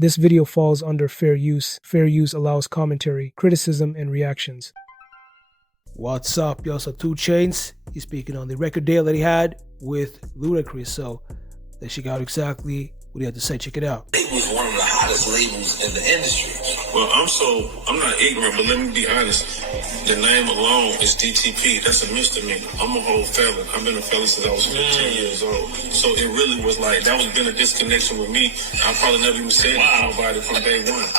This video falls under fair use. Fair use allows commentary, criticism, and reactions. What's up, y'all? So 2 Chainz, he's speaking on the record deal that he had with Ludacris. So let's check out exactly what he had to say. Check it out. It was one of the hottest labels in the industry. Well, I'm not ignorant, but let me be honest. The name alone is DTP. That's a misdemeanor. I'm a whole felon. I've been a felon since I was 15 years old. So it really was like, that was been a disconnection with me. I probably never even said it to nobody from day one.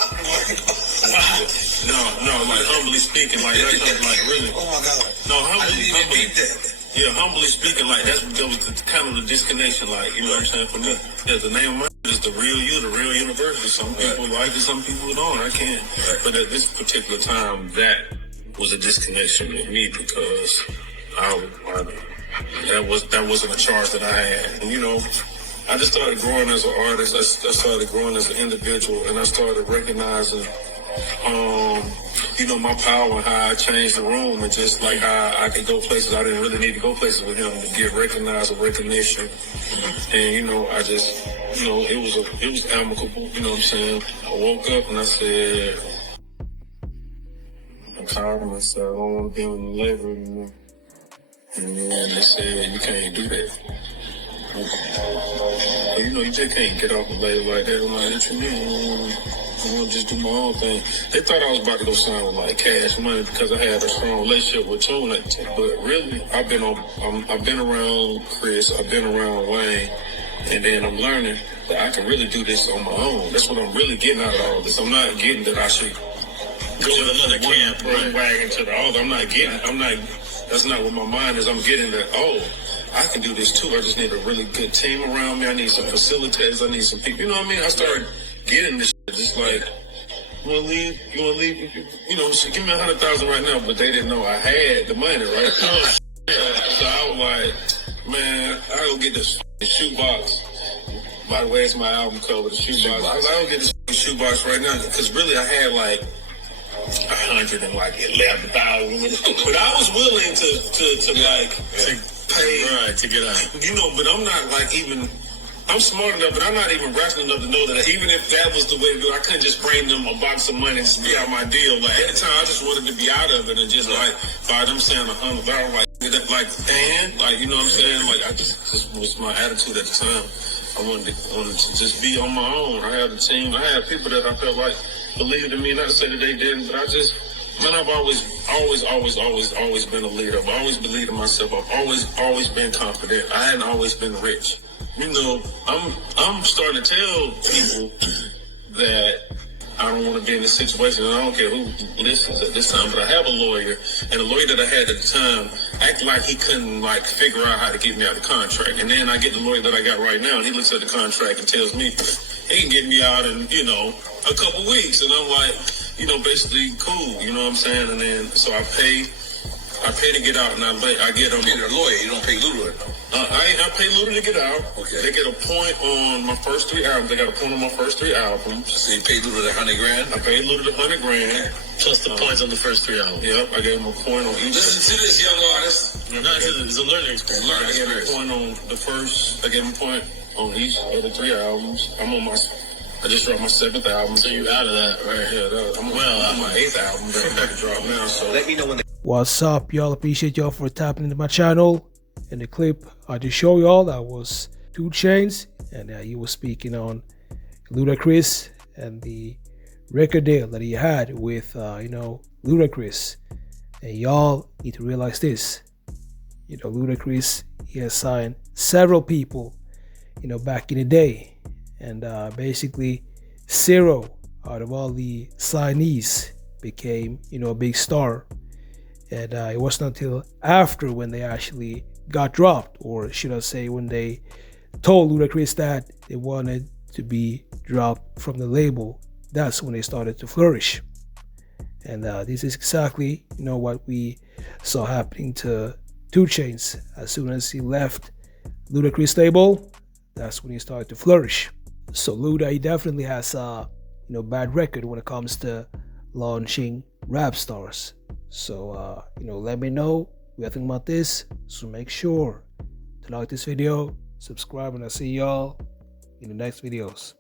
No, like humbly speaking, like really. Oh my God. No, I didn't even beat that. Yeah, humbly speaking, like that was kind of the disconnection, like, you know what I'm saying, for me. Yeah, the name of mine is the real you, the real university. Some people like it, some people don't. I can't. But at this particular time, that was a disconnection with me because that wasn't a charge that I had. And, you know, I just started growing as an artist. I started growing as an individual, and I started recognizing you know, my power and how I changed the room, and just like how I could go places I didn't really need to go places with him to get recognized or recognition. And, you know, I just, you know, it was amicable, you know what I'm saying? I woke up and I said, I'm tired of myself, I don't want to be on the label anymore. And then they said, you can't do that. But, you know, you just can't get off a label like that. I'm like, what you mean? I want to just do my own thing. They thought I was about to go sign with like Cash Money because I had a strong relationship with Tune. But really, I've been around Chris, I've been around Wayne, and then I'm learning that I can really do this on my own. That's what I'm really getting out of all this. I'm not getting that I should go to another camp, run wagon to the altar. That's not what my mind is. I'm getting that, I can do this too. I just need a really good team around me. I need some facilitators. I need some people. You know what I mean? I started getting this shit. Just like, you wanna leave? You know, so give me 100,000 right now. But they didn't know I had the money, right? So I was like, man, I go get this shoebox. By the way, it's my album cover, the shoebox. I go get this shoebox right now because really I had like 111,000. But I was willing to pay to get out. You know, but I'm not like even. I'm smart enough, but I'm not even rational enough to know that even if that was the way to do it, I couldn't just bring them a box of money and just be out my deal. Like, at the time, I just wanted to be out of it and just, like, by them saying $100, Dan, like, you know what I'm saying? Like, I just was my attitude at the time. I wanted to just be on my own. I had a team. I had people that I felt like believed in me. Not to say that they didn't, but I just, man, I've always been a leader. I've always believed in myself. I've always been confident. I hadn't always been rich. You know, I'm starting to tell people that I don't want to be in this situation, and I don't care who listens at this time, but I have a lawyer, and the lawyer that I had at the time acted like he couldn't, like, figure out how to get me out of the contract. And then I get the lawyer that I got right now, and he looks at the contract and tells me he can get me out in, you know, a couple weeks. And I'm like, you know, basically cool, you know what I'm saying? And then, so I pay to get out, and I get them. You pay the lawyer, you don't pay Luda. I pay Luda to get out. Okay. They get a point on my first 3 albums. They got a point on my first 3 albums. So you paid Luda the $100,000? I paid Luda the $100,000. Plus the points on the first 3 albums. Yep, I gave him a point on each. Listen to this, young artist. No, it's a learning experience. I gave him a point on the first. I gave him a point on each of the 3 albums. I just dropped my 7th album. So you out of that, right? Yeah, I'm on my 8th album that I dropped now. So let me know when. What's up, y'all? Appreciate y'all for tapping into my channel. In the clip I just showed y'all, that was 2 Chainz, and he was speaking on Ludacris and the record deal that he had with Ludacris. And y'all need to realize this, you know, Ludacris, he has signed several people, you know, back in the day, and basically 0 out of all the signees became, you know, a big star. And it wasn't until after when they actually got dropped, or should I say when they told Ludacris that they wanted to be dropped from the label, that's when they started to flourish. And this is exactly, you know, what we saw happening to 2 Chainz. As soon as he left Ludacris label, that's when he started to flourish. So Luda, he definitely has a bad record when it comes to launching rap stars. So let me know what you think about this. So make sure to like this video, subscribe, and I'll see y'all in the next videos.